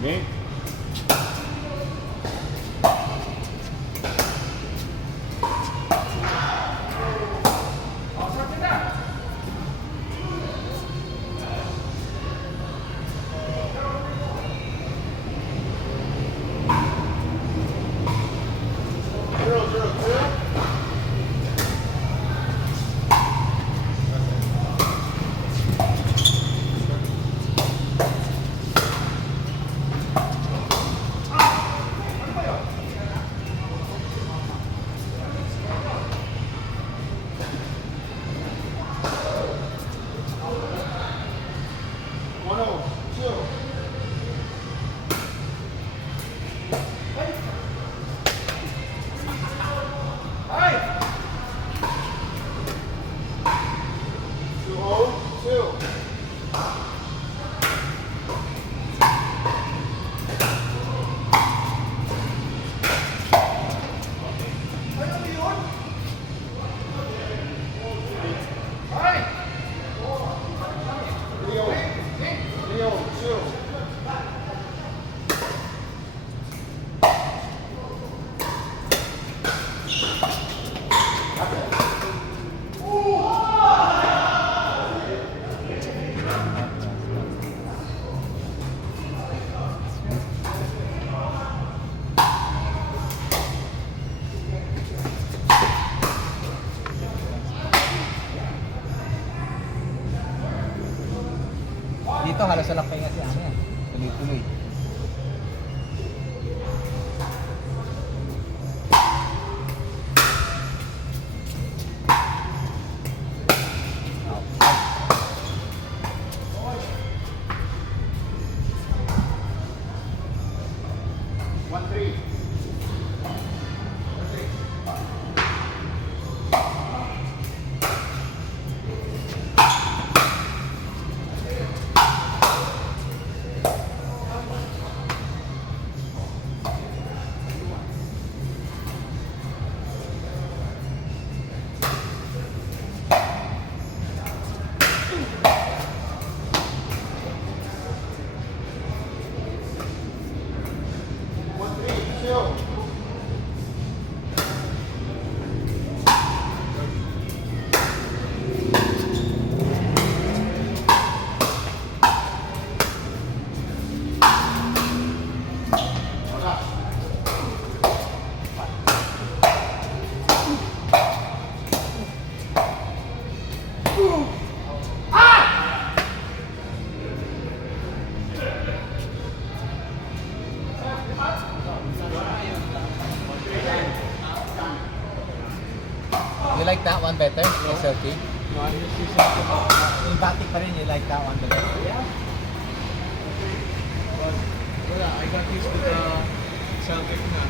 Okay. Dito halos walang pahinga si ano yan. Tuloy-tuloy. You like that one better? SLT? No, I'm just using it. Yung batik pa rin, you like that one better? Yeah. But, wala, I got used to the Celtic na.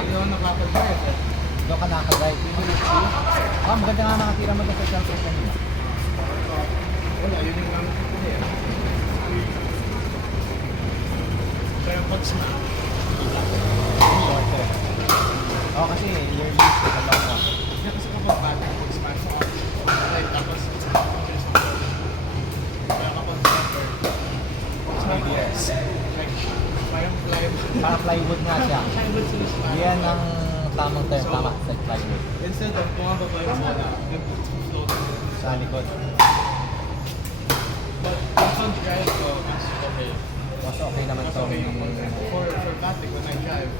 Hindi ako nakapag-drive eh. Doon ka nakaka-drive. Maganda nga nakatira mo doon sa Celtic kanina. Wala, yun yung gamit ko eh. Kaya pag na. Shorter. Oo, kasi you're used to the long one. Hindi kasi kapag bata, pag smash ako, right, tapos kaya kapag suffer, Yes. like, parang plywood. Para plywood nga siya. Plywood sila smash. Yan ang tamang term, So, tama sa plywood. Instead of bumababa yung motor, floating. Sa likod. But once on drive ko, mas okay. Mas okay naman Mas to. okay yung for Batik when I drive.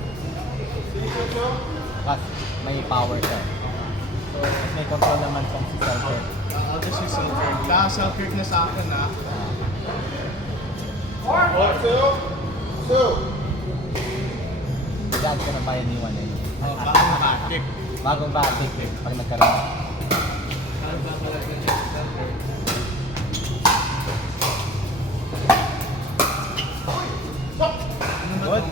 Kasi may power siya. So, may control naman tong si Selkirk. I'll just use Selkirk. Selkirk na sa akin na. Diyan ko na bayan ni Juan eh. Bagong Batik. Bagong batik eh. Pag nagkaroon. Ano ba pala yung Selkirk? Good.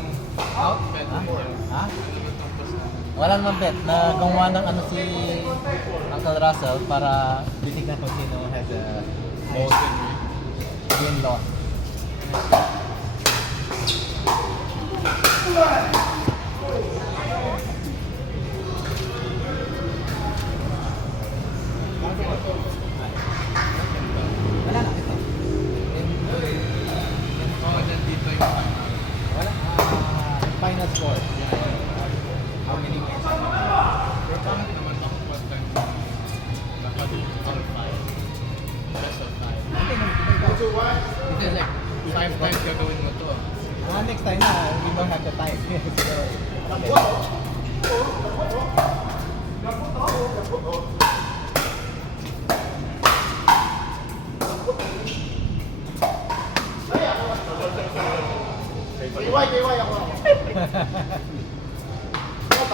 Out? Bet Ha? mo. Ha? Ano ba itong post na? Wala naman bet na gumawa ng ano si Uncle Russell para titignan kung sino has the most win-loss. Wala na ito. Oo, nandito yung score? How many wins? Pero pangit naman ako one time nakadun all 5. Best of 5. Hindi like 5 times gagawin mo to. Next time na, we don't have the time.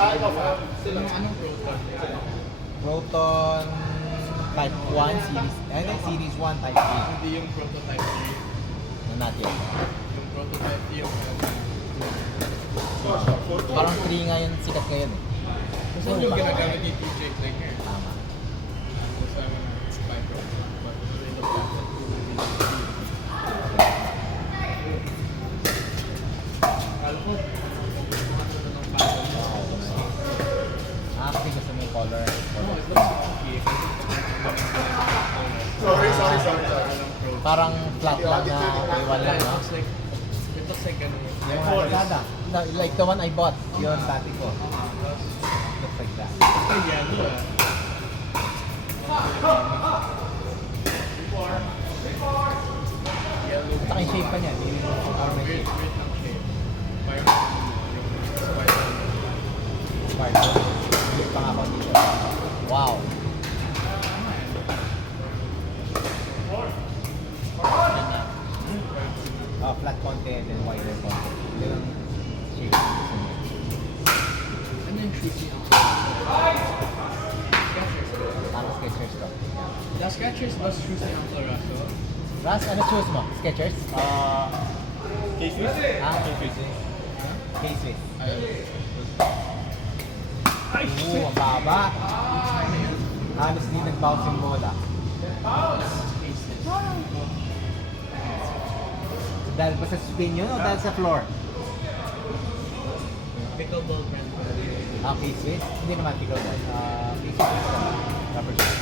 Anong proton? Proton Type 1 Series, Series 1 Type 3. Hindi yung prototype 3. Na not yet. Yung prototype 3 yung Parang 3 nga yun, sikat ngayon eh. kasi yung ginagamit ni TJ Klinger. Tama. Sa spy proton. But they look at it. Kala ko, ng pattern. Kasi gusto mo yung color. Oh, it looks okay. Sorry. Parang flat lang na iwan lang, no? It looks like ganun. Yung mga Lazada. Like the one I bought, yun dati ko. Looks like that. Ay, yellow ah. Yellow. At saka yung shape pa niya, yung armor Weird, shape. weird ng shape. Parang spider. Sparkle. Yung pa nga ako dito. Wow. Flat konti and then wider konti. Yun ang shape na gusto niya. Ano yung tricky ang Skechers. Tama Skechers to. The Skechers was choosing ang Clarasso. Ras, ano choose mo? Skechers? K-Swiss? K-Swiss. K-Swiss. Ayun. Ang baba. Halos di nag-bounce yung bola. Dahil ba sa spin yun o dahil sa floor? Pickleball brand. K-Swiss? Hindi naman pickleball. K-Swiss is rubber shoe.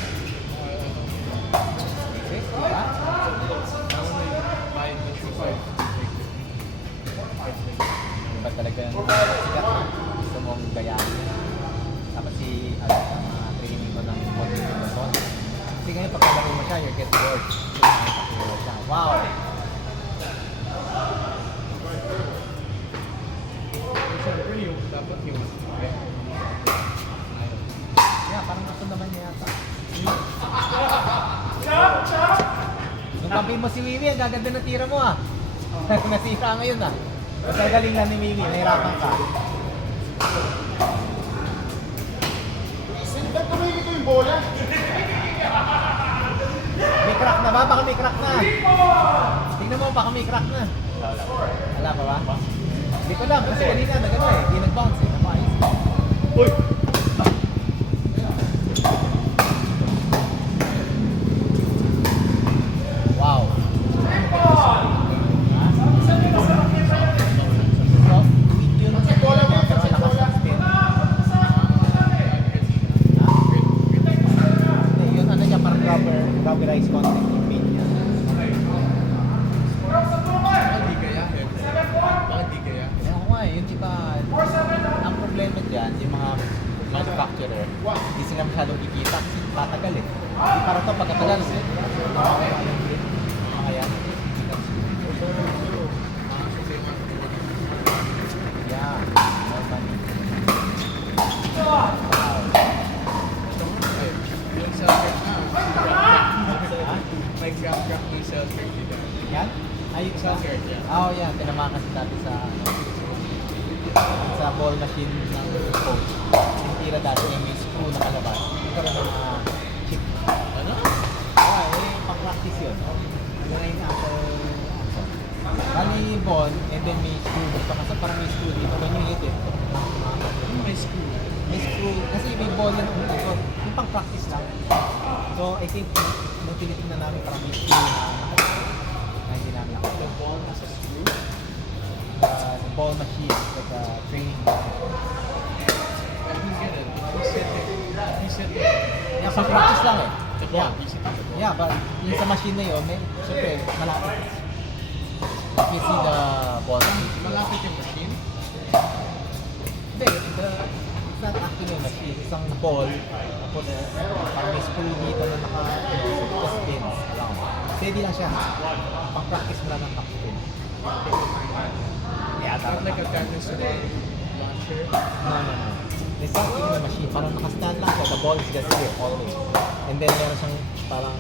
K-Swiss, di ba? Buy the shoe for Iba talaga yung sikat na gusto mong gayahin. Tapos si, training ko ng konti ng baton. Kasi ngayon pagkalaro mo siya, you're getting bored. So, nakakapuro siya. Wow! Siyempre yung dapat yung Yeah, parang gusto naman niya yata. Nung kampi mo si Wiwi, ang gaganda ng tira mo ah. Nasira ngayon ah. Basta galing lang ni Wiwi, nahirapan ka. Ba't tumigil ko yung bola? May crack na ba? Baka may crack na. Tingnan mo, baka may crack na. Wala pa ba? Hindi ko lang, kasi kanina na gano'n eh. Hindi nag-bounce eh. Napayos. Uy! Wow. Yun ang bola mo, pero lakas ang spin. Hindi, yun ano niya, parang rubberized content yung pin niya. Bakit di gayahin? Bakit di gayahin? Ewan ko nga eh, yun diba, ang problema dyan, yung mga manufacturer, hindi sila masyadong kikita kasi tatagal eh. Hindi parang ito pagkatagal eh. Mga yan. Yeah, more money. Wow. Yung cell-crack na. Ha? May grab-grab yung cell-crack dito. Yan? Ay, yung Cell-crack yan. yan. Tinamaan kasi dati sa, sa ball machine ng coach. Yung tira dati may screw na kalabas. Ito lang mga chip. Ano? Pang-practice yun. Ngayon after action. Bali yung ball, and then may screw dito. Kasi parang may screw dito. When you hit it, Ano may screw? may screw. Kasi may ball yan ulit. So, yung pang-practice lang. So, I think, nung tinitingnan namin parang may screw na hindi namin The nakita. ball has a screw? The ball machine, like a training ball. I don't get it. He said it. Yeah, pang-practice lang eh. The ball. He said the ball. Yeah, but yung sa machine na yun, may, syempre, malapit. You can see the ball. Malapit yung machine? isang ball, tapos parang may spool dito na naka-spins. Alam mo. Steady lang siya. Pang-practice mo lang ng top spin. Yeah, Not like a tennis launcher. No. It's not even a machine. Parang naka-stand lang siya. The ball is just here always. And then meron siyang parang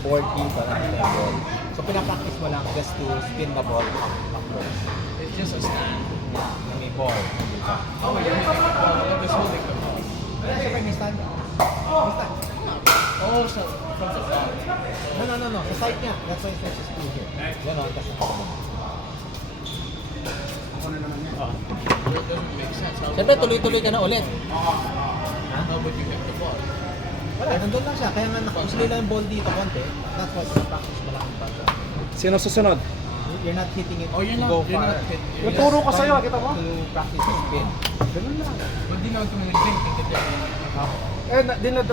board dito na yung ball. So pinapractice mo lang just to spin the ball backwards. It's just a stand. Na may ball. Oh, you're hitting the ball. I'm just holding the ball. Kasi pa yung stand. May stand. Oh, so from the top. No. Sa side niya. That's why it's not just two here. Yan o. That's not It doesn't make sense. Siyempre, tuloy-tuloy ka na ulit. How would you hit the ball? Wala, nandun lang siya. Kaya nga nakusuloy lang yung ball dito konti. That's why pinapractice mo lang yung ball. Sino susunod? You're not hitting it Oh, you're to not, go you're far. not hit. You're Yung turo just, ko sa'yo, kita mo? To practice the spin. Ganun lang. but di naman ito nag-drink. Think it there. Eh,